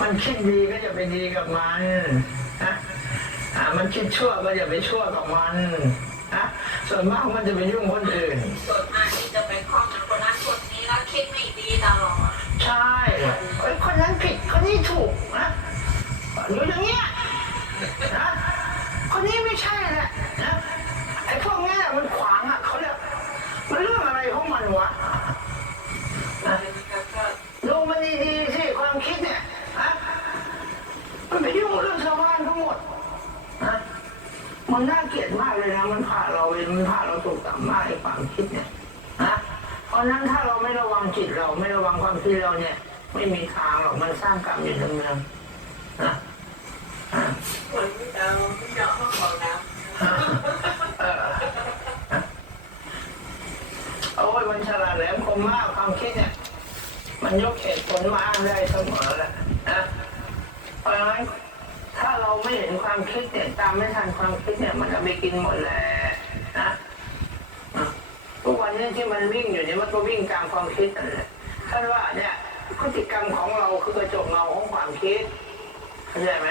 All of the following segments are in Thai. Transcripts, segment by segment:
มันคิดดีก็อย่าไปดีกับมันนะอ่ามันคิดชั่วก็อย่าไปชั่วกับมันนะส่วนมากมันจะไปยุ่งคนอื่น ส่วนมากที่จะไปคล้องกับคนนั้นคนนี้แล้วคิดไม่ดีตลอดใช่ไอ้ยคนนั้นผิดคนนี้ถูกนะอยู่อย่างเงี้ยนะคนนี้ไม่ใช่แหละนะไอ้พวกเนี้ยมันขวางอะเขาเรียกมันเรื่องอะไรของมันวะนะดูมันดีๆสิความคิดเนี่ยนะมันไปยุ่งเรื่องชาวบ้านทั้งหมดนะ มันน่าเกลียดมากเลยนะ มันพาเราไปมันพาเราถูกต่ำมากไอ้ความคิดเนี่ยนะเพราะฉะนั้นถ้าเราไม่ระวังจิตเราไม่ระวังความคิดเราเนี่ย ไม่มีทางหรอกมันสร้างกรรมอยู่เนืองๆนะอะคนที่เราไม่ยอมมาบอกนะเออโอ้ยมันฉลาดแหลมคมมากความคิดเนี่ย มันยกเหตุผลมาอ้างได้เสมอแหละนะเพราะฉะนั้น ถ้าเราไม่เห็นความคิดเนี่ยตามไม่ทันความคิดเนี่ยมันจะไปกินหมดแหละนะทุกวันนี้ที่มันวิ่งอยู่เนี่ยมันก็วิ่งตามความคิดนั่นแหละท่านว่าเนี่ยพฤติกรรมของเราคือกระจกเงาของความคิดเข้าใจไหม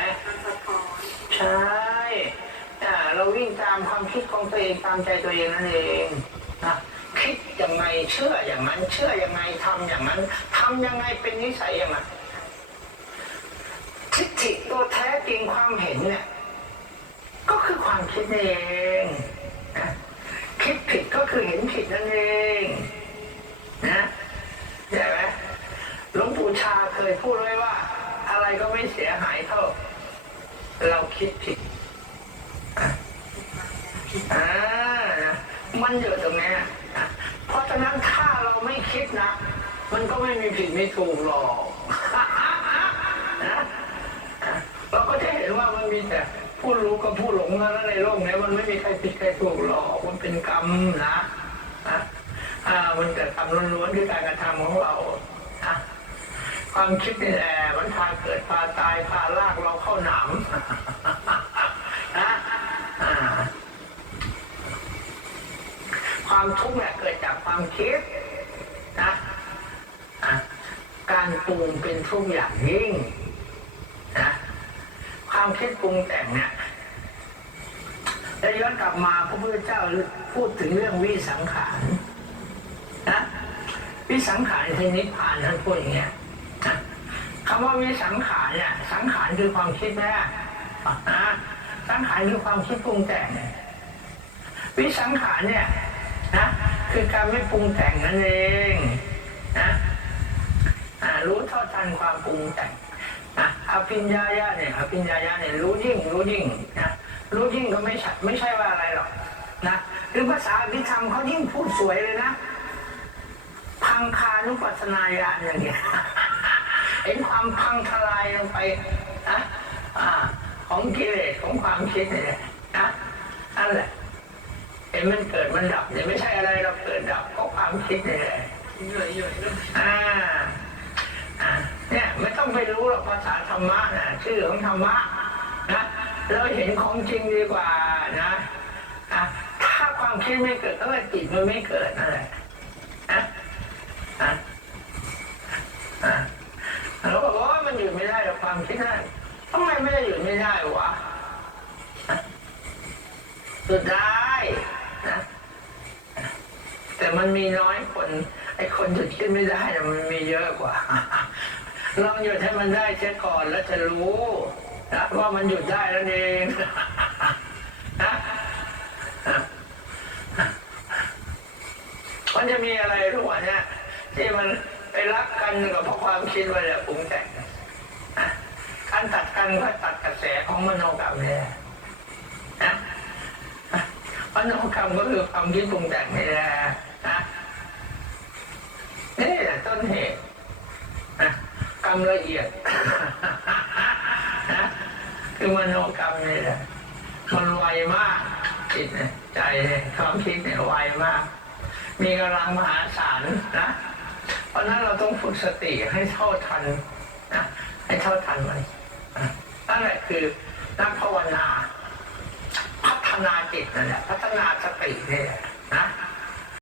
ใช่เราวิ่งตามความคิดของตัวเองตามใจตัวเองนั่นเองนะคิดยังไงเชื่ออย่างนั้น เชื่อยังไงทำอย่างนั้นทำยังไงเป็นนิสัยอย่างนั้น ทิฏฐิตัวแท้จริงความเห็นเนี่ยก็คือความคิดนี่เองนะคิดผิดก็คือเห็นผิดนั่นเองนะใช่ไหมหลวงปู่ชาเคยพูดไว้ว่า อะไรก็ไม่เสียหายเท่า เราคิดผิดอ่ามันอยู่ตรงนี้ยอะเพราะฉะนั้นถ้าเราไม่คิดนะ มันก็ไม่มีผิดไม่ถูกหรอก มีแต่ผู้รู้กับผู้หลงเท่านั้นในโลกนี้มันไม่มีใครผิดใครถูกหรอกมันเป็นกรรมนะนะอ่ามันเกิดกรรมล้วนๆคือการกระทำของเราอะความคิดนี่แหละมันพาเกิดพาตายพาลากเราเข้าหนามนะความทุกข์เนี่ยเกิดจากความคิดนะการปรุงเป็นทุกข์อย่างยิ่ง ความคิดปรุงแต่งเนี่ยแล้ย้อนกลับมาพระพุทธเจ้าพูดถึงเรื่องวิสังขารนะวิสังขารคือนิพพานท่านพูดอย่างเงี้ยคำว่าวิสังขารเนี่ยสังขารคือความคิดนะนะสังขารคือความคิดปรุงแต่ง วิสังขารเนี่ยนะคือการไม่ปรุงแต่งนั่นเองนะรู้เท่าทันความปรุงแต่ง อภิญญายะเนี่ยอภิญญายะเนี่ยรู้ยิ่งรู้ยิ่งนะรู้ยิ่งก็ไม่ใช่ไม่ใช่ว่าอะไรหรอกนะหรือภาษาอภิธรรมเขายิ่งพูดสวยเลยนะพังคานุปัสสนาญาณอย่างเงี้ยเห็นความพังทลายลงไปนะอ่าของกิเลสของความคิดเนี่ยนะนั่นแหละเห็นมันเกิดมันดับเนี่ยไม่ใช่อะไรเราเกิดดับเพราะความคิดเนี่ยแหละเหนื่อยเหนื่อยเลยอ่าอ่าเนี่ยไม่ต้องไปรู้ หรอกภาษาธรรมะนะชื่อของธรรมะนะเราเห็นของจริงดีกว่านะอะถ้าความคิดไม่เกิดก็จิตมันไม่เกิดนั่นแหละนะอะอะเราบอกว่ามันหยุดไม่ได้หรอกความคิดนั่นทำไมไม่ได้หยุดไม่ได้วะหยุดได้นะแต่มันมีน้อยคนไอ้คนหยุดคิดไม่ได้น่ะมันมีเยอะกว่า ลองหยุดให้มันได้เสียก่อนแล้วจะรู้นะว่ามันหยุดได้แล้วเองนะมันจะมีอะไรทุกวันเนี้ยที่มันไปรักกันกับเพราะความคิดว่าเลยปรุงแต่งการตัดกันก็ตัดกระแสของมโนกรรมเนี่ยนะมโนกรรมก็คือความคิดปรุงแต่งนี่แหละนะนี่แหละต้นเหตุนะกรร มละเอียดนะคือมโนกรรมนี่แหละมันไวมากจิตเนี่ยใจเนี่ยความคิดเนี่ยไวมาก มีกำลังมหาศาลนะ เพราะนั้นเราต้องฝึกสติให้เท่าทันนะให้เท่าทันมันนั่นแหละคือนักภาวนา พัฒนาจิตนั่นแหละพัฒนาสตินี่แหละ